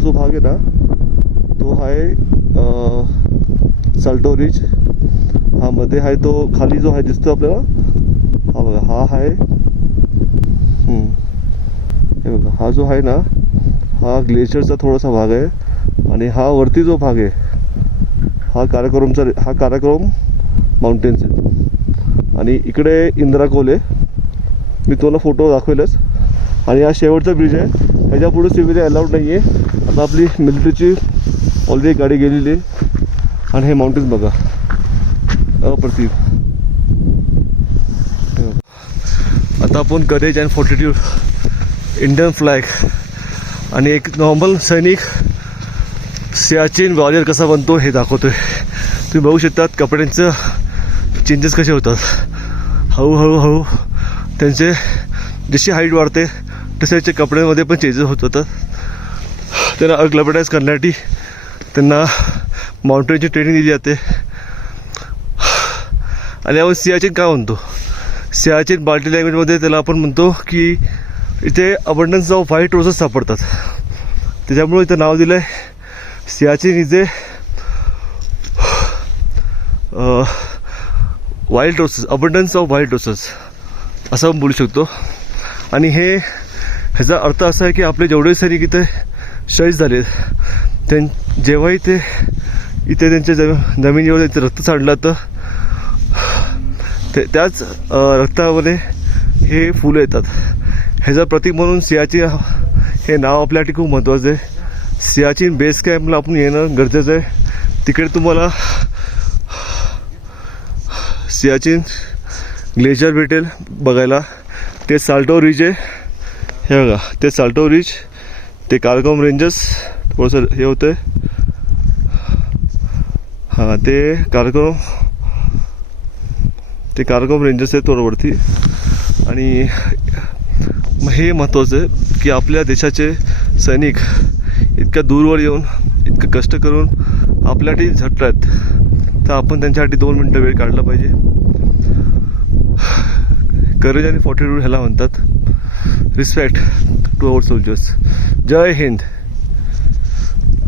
जो भाग आहे ना तो आहे साल्टो रिज. हा मध्ये आहे तो खाली जो आहे दिसतो आपल्याला, हा बघा हा आहे. हे बघा हा जो आहे ना हा ग्लेशियरचा थोडासा भाग आहे आणि हा वरती जो भाग आहे हा काराकोरम माउंटेन्स आहे. आणि इकडे इंद्राकोल आहे, मी तुम्हाला फोटो दाखवेलच. आणि हा शेवटचा ब्रिज आहे, ह्याच्या पुढे सुविधा अलाउड नाही आहे. आता आपली मिलिटरीची ऑलरेडी गाडी गेलेली आहे. आणि हे माउंटेन्स बघा अप्रतिम. आता आपण करेज अँड फॉर्टिट्यूड, इंडियन फ्लॅग आणि एक नॉर्मल सैनिक सियाचीन वॉरियर कसा बनतो हे दाखवतोय. तुम्ही बघू शकतात कपड्यांचं चेंजेस कसे होतात. हळूहळू त्यांचे जशी हाईट वाढते तसे त्याच्या कपड्यांमध्ये पण चेंजेस होत होतात. त्यांना अग्लॅबटाईज करण्यासाठी त्यांना माउंटेनची ट्रेनिंग दिली जाते. आणि आपण सियाचीन का म्हणतो, सियाचीन बाल्टी लँग्वेजमध्ये त्याला आपण म्हणतो की इथे अबंडन्स ऑफ व्हाईट रोजेस सापडतात, त्याच्यामुळे इथं नाव दिलं आहे Siachen is a wild रोसेस, abundance off white रोसेस असं आपण बोलू शकतो. आणि ह्याचा अर्थ असा आहे की आपले जेवढे सैनिक इथे शहीद झाले जेव्हाही ते इथे त्यांच्या जमिनीवर त्यांचं रक्त सांडलं तर त्याच रक्तामध्ये हे फुलं येतात. ह्याचं प्रतीक म्हणून सियाचीन हे नाव आपल्यासाठी खूप महत्त्वाचं आहे. सियाचीन बेस कॅम्पला आपण येणं गरजेचं आहे. तिकडे तुम्हाला सियाचीन ग्लेशियर भेटेल बघायला. ते साल्टो रिज आहे, हे बघा ते साल्टो रिज, ते काराकोरम रेंजर्स थोडंसं हे होतं आहे. हां ते काराकोरम रेंजर्स आहे थोडंवरती. आणि हे महत्त्वाचं आहे की आपल्या देशाचे सैनिक इतक्या दूरवर येऊन इतकं कष्ट करून आपल्यासाठी झटत आहेत, तर आपण त्यांच्यासाठी 2 मिनटं वेळ काढला पाहिजे. करेज आणि फॉर्टिट्यूड ह्याला म्हणतात. Respect to our soldiers. जय हिंद.